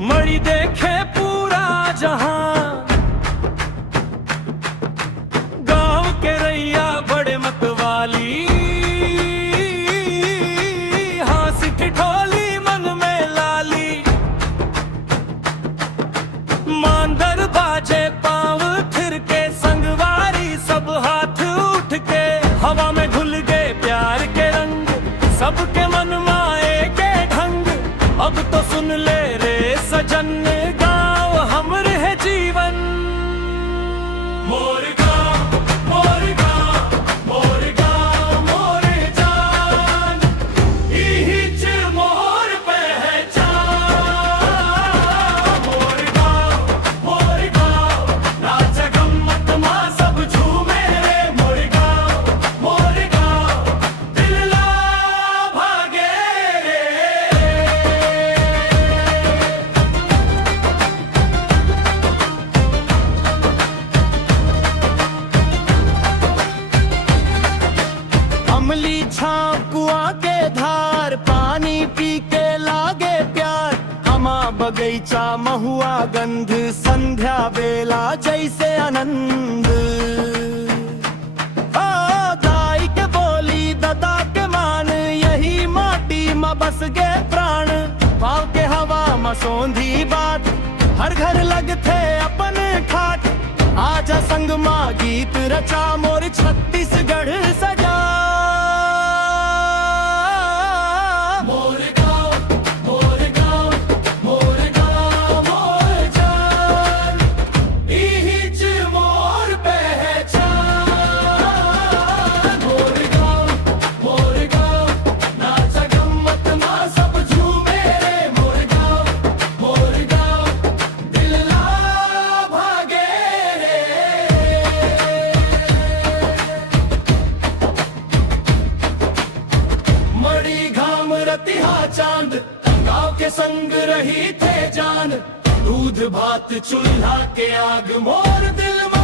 मड़ी देखे पूरा जहां, गांव के रैया बड़े मतवाली, हंसी ठिठोली मन में लाली, मांदर बाजे पांव थिर के, संगवारी सब हाथ उठ के, हवा में घुल गए प्यार के रंग, सबके मन माए के ढंग। अब तो सुन ले रे सजन, गाँव हमरे है जीवन। मोर गाँव, मोर गाँव, मोर गाँव, मोर जान, इहिच मोर पहचान। मोर गाँव, नाच गम्मत माँ सब झूमे रे। मोर गाँव, दिल ला भागे रे। अमली छाँव कुआं के धार, पानी पी के लागे प्यार, हमा बगीचा महुआ गंध, संध्या बेला जैसे आनंद। ओ दाई के बोली ददा के मान, यही माटी में बस गए प्राण। पाँव के हवा में सौंधी बात, हर घर लगते अपन ठाट। आजा संग माँ गीत रचा, मोर छत्तीसगढ़ सजा। रतिहा चांद, गाँव के संग रही थे जान, दूध भात चूल्हा के आग, मोर दिल में